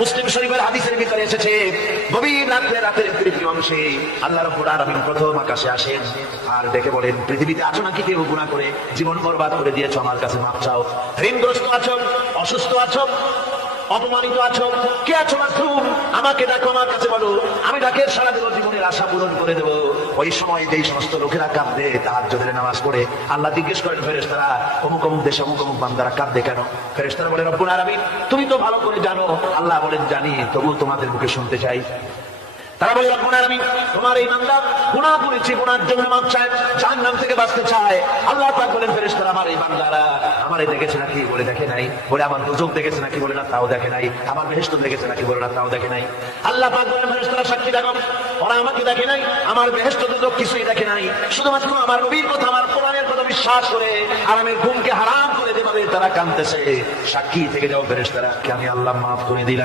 মুসলিম শরীফের হাদিসের ভিতরে এসেছে, গভীর রাতের তৃতীয় অংশে আল্লাহ রাব্বুল আলামিন প্রথম আকাশে আসেন আর ডেকে বলেন, পৃথিবীতে আছো নাকি কেউ গুনাহ করে জীবন বরবাদ করে দিয়েছো, আমার কাছে মাপ চাও। ঋণগ্রস্ত আছো, অসুস্থ আছো, অপমানিত আছো, কে আছো মাসরুম, আমাকে ডাকো, আমার কাছে বলো, আমি ডাকে সারা দেব, জীবনের আশা পূরণ করে দেবো। ওই সময় যেই সমস্ত লোকেরা কাঁদে তাহাজ্জুদের নামাজ পড়ে, আল্লাহ জিজ্ঞেস করেন ফেরেশতারা, অমুক অমুক দেশে অমুক অমুক বান্দারা কাঁদে কেন? ফেরেশতারা বলে, রব্বুল আলামিন তুমি তো ভালো করে জানো। আল্লাহ বলেন, জানি, তবু তোমাদের মুখে শুনতে চাই। তারা বলে, রব্বুল আলামিন তোমার এই বান্দা গুনাহ করেছে, গুনাহর জন্য মাপ চায়, জাহান্নাম থেকে বাঁচতে চায়। আল্লাহ পাক বলেন, ফেরেশতারা আমার এই বান্দারা আমারে দেখেছে নাকি? বলে দেখে নাই। বলে আমার দুজক দেখেছে নাকি? বলে না, তাও দেখে নাই। আমার বেহেশত দেখেছে নাকি? বলে না, তাও দেখে নাই। আল্লাহ পাক বলেন, ফেরেশতারা সাক্ষী রাখো, ওরা আমাকে দেখে নাই, আমার বেহেশত দুজক কিছুই দেখে নাই, শুধুমাত্র আমার নবীর কথা, আমার কোরআনের কথা বিশ্বাস করে আরামের ঘুমকে হারাম করে যেভাবে তারা কাঁদতেছে, সাক্ষী থেকে যাও ফেরেশতারা, আমি আল্লাহ মাফ করে দিলাম।